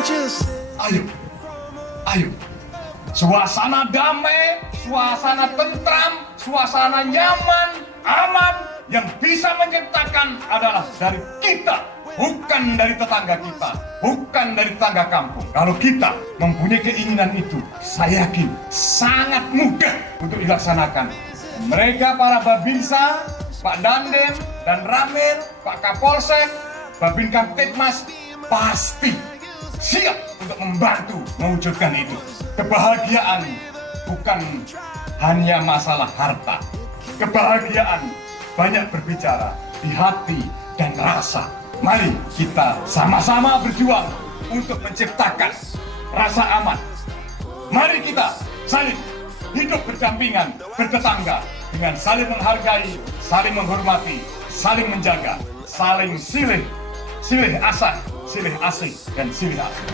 Ayo, ayo. Suasana damai, suasana tentram, suasana nyaman, aman, yang bisa menciptakan adalah dari kita, bukan dari tetangga kita, bukan dari tetangga kampung. Kalau kita mempunyai keinginan itu, saya yakin sangat mudah untuk dilaksanakan. Mereka para Babinsa, Pak Dandim dan Ramil, Pak Kapolsek, Babin Kamtipmas pasti siap untuk membantu mewujudkan itu. Kebahagiaan bukan hanya masalah harta. Kebahagiaan banyak berbicara di hati dan rasa. Mari kita sama-sama berjuang untuk menciptakan rasa aman. Mari kita saling hidup berdampingan, bertetangga dengan saling menghargai, saling menghormati, saling menjaga, saling silih asah, silih asih, dan silih asih.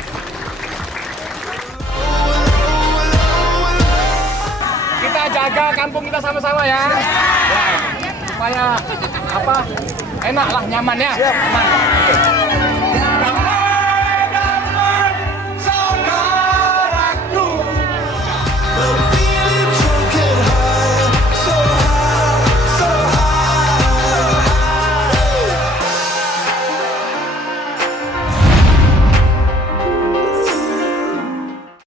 Kita jaga kampung kita sama-sama ya. Supaya enak lah, nyaman ya. Aman.